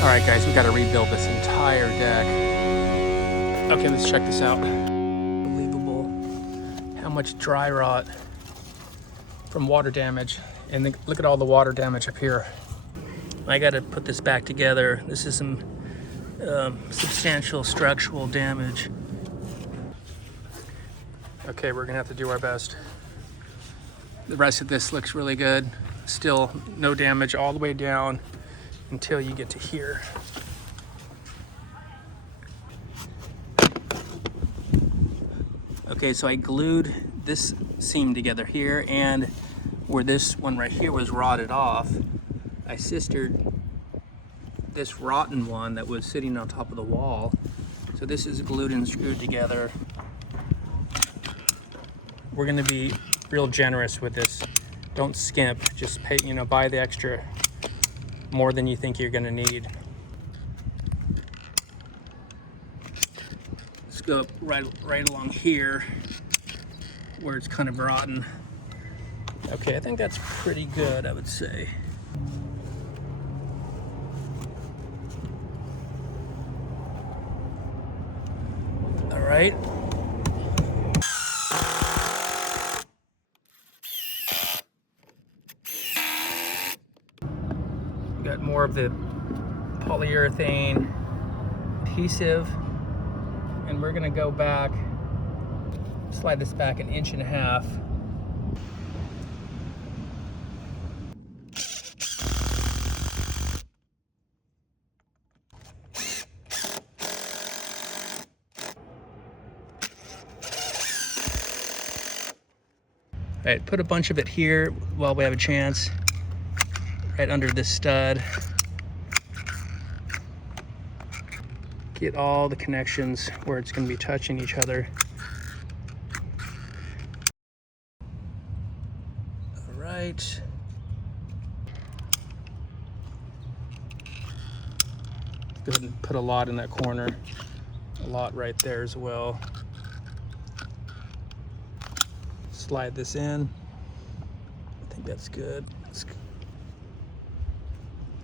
All right, guys, we got to rebuild this entire deck. Okay, let's check this out. Unbelievable how much dry rot from water damage. And look at all the water damage up here. I got to put this back together. This is some substantial structural damage. Okay, we're gonna have to do our best. The rest of this looks really good. Still no damage all the way down until you get to here. Okay, so I glued this seam together here, and where this one right here was rotted off, I sistered this rotten one that was sitting on top of the wall. So this is glued and screwed together. We're gonna be real generous with this. Don't skimp, just pay, buy the extra more than you think you're gonna need. Let's go up right along here where it's kind of rotten. Okay, I think that's pretty good, I would say. All right. Got more of the polyurethane adhesive, and we're gonna go back, slide this back 1.5 inches. All right, put a bunch of it here while we have a chance, right under this stud. Get all the connections where it's going to be touching each other. All right. Go ahead and put a lot in that corner, a lot right there as well. Slide this in. I think that's good.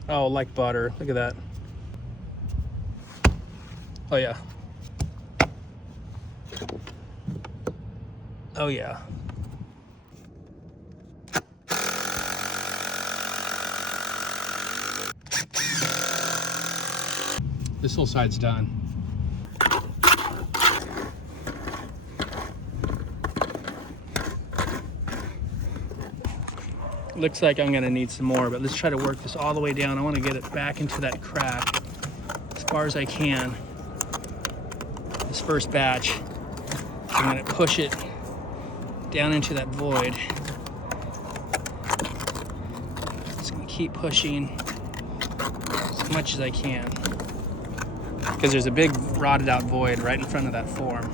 Oh, like butter. Look at that. Oh yeah. Oh yeah. This whole side's done. Looks like I'm gonna need some more, but let's try to work this all the way down. I wanna get it back into that crack as far as I can. This first batch, I'm gonna push it down into that void. Just gonna keep pushing as much as I can, because there's a big rotted out void right in front of that form.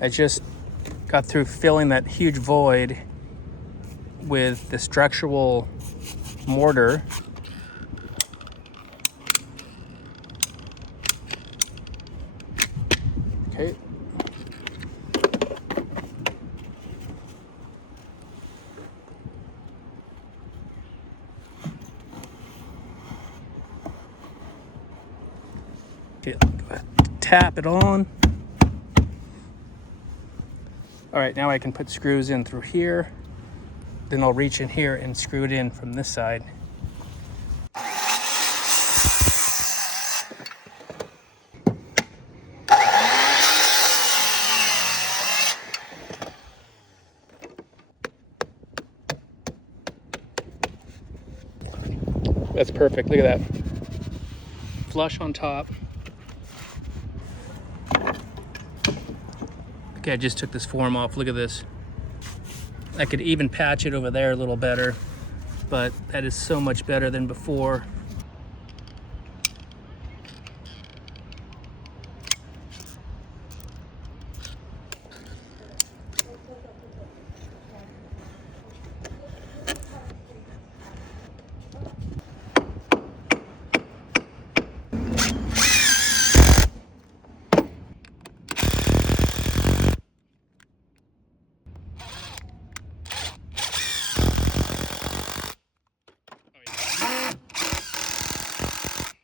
I just got through filling that huge void with the structural mortar. Okay. Okay, go ahead. Tap it on. All right, now I can put screws in through here. Then I'll reach in here and screw it in from this side. That's perfect, look at that. Flush on top. Okay, I just took this form off, look at this. I could even patch it over there a little better, but that is so much better than before.